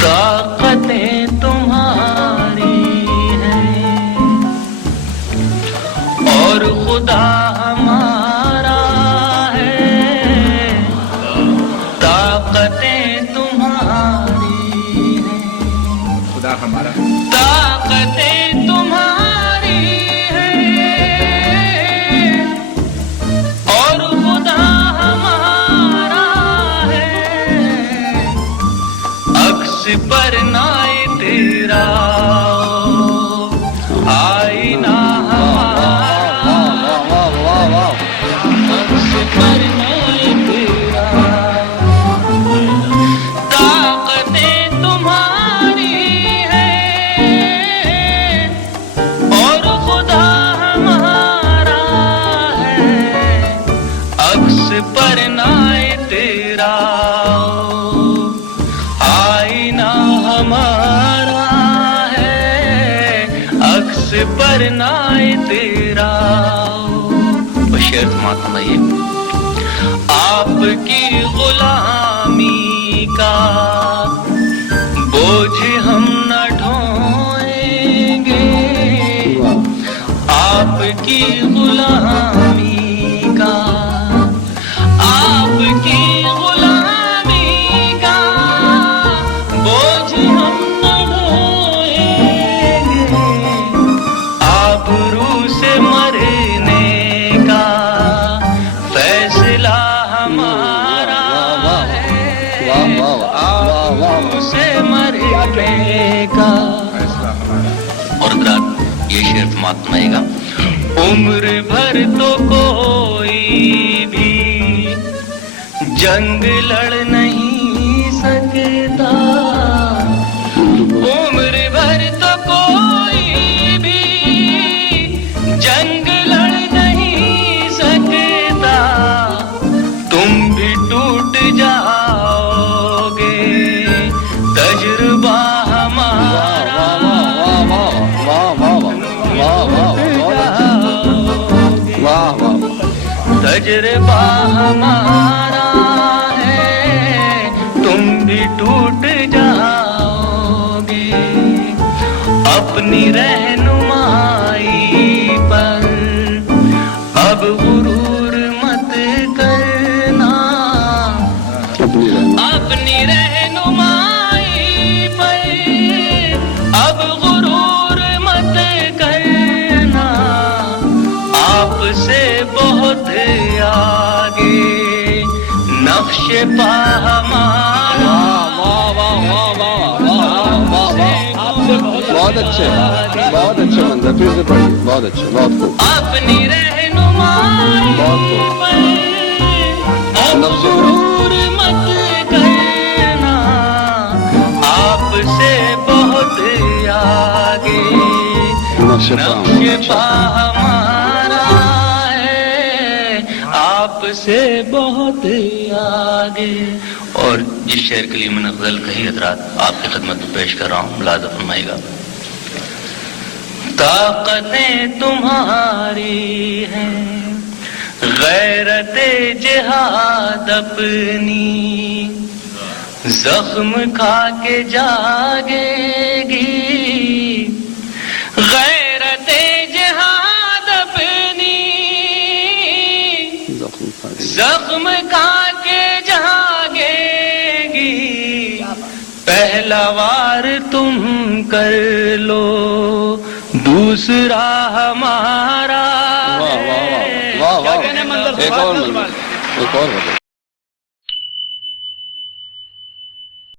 طاقتیں تمہاری ہیں اور خدا ہمارا ہے، طاقتیں تمہاری ہیں، خدا ہمارا طاقتیں تمہاری ہیں اور خدا ہمارا ہے، عکس پر نائے تیرا آئینہ ہمارا، عکس پر نائے تیرا، طاقتیں تمہاری ہیں اور خدا ہمارا ہے، عکس پر نائے تیرا آئینہ ہمارا ہے، عکس پر نائے تیرا۔ بشیر ماتم ہے آپ کی غلامی کا بوجھ ہم نہ ڈھوئیں گے، آپ کی غلامی کا، آپ کی غلامی کا بوجھ ہم نہ ڈھوئیں گے، آبرو سے مرنے کا فیصلہ ہمارا ہے، آبرو سے مرنے کا۔ اور حضرات یہ شعر ماتم آئے گا، عمر بھر تو کوئی بھی جنگ لڑ نہیں سکتا، عمر بھر تو کوئی بھی جنگ لڑ نہیں سکتا، تم بھی ٹوٹ جاؤ گے، تجربہ ہمارا، تجربہ ہمارا ہے، تم بھی ٹوٹ جاؤ گے، اپنی رہنمائی پر اب غرور مت کرنا، اپنی رہنمائی پر اب غرور مت کرنا، آپ سے بہت آگے نقش پا ہمارا، بہت اچھے منظر، پھر سے پڑھیے، بہت اچھے، بہت خوب، اپنی رہنمائی پر اب غرور مت کرنا، آپ سے بہت آگے نقش پا ہمارا ہے، آپ سے بہت آگے۔ اور جس شعر کے لیے میں نے غزل کہی حضرات آپ کی خدمت میں پیش کر رہا ہوں، ملاحظہ فرمائے گا۔ طاقتیں تمہاری ہیں، غیرت جہاد اپنی زخم کھا کے جاگے گی، غیرت جہاد اپنی زخم کھا کے جاگے گی، پہلا وار تم کر لو دوسرا ہمارا ہے۔ ایک اور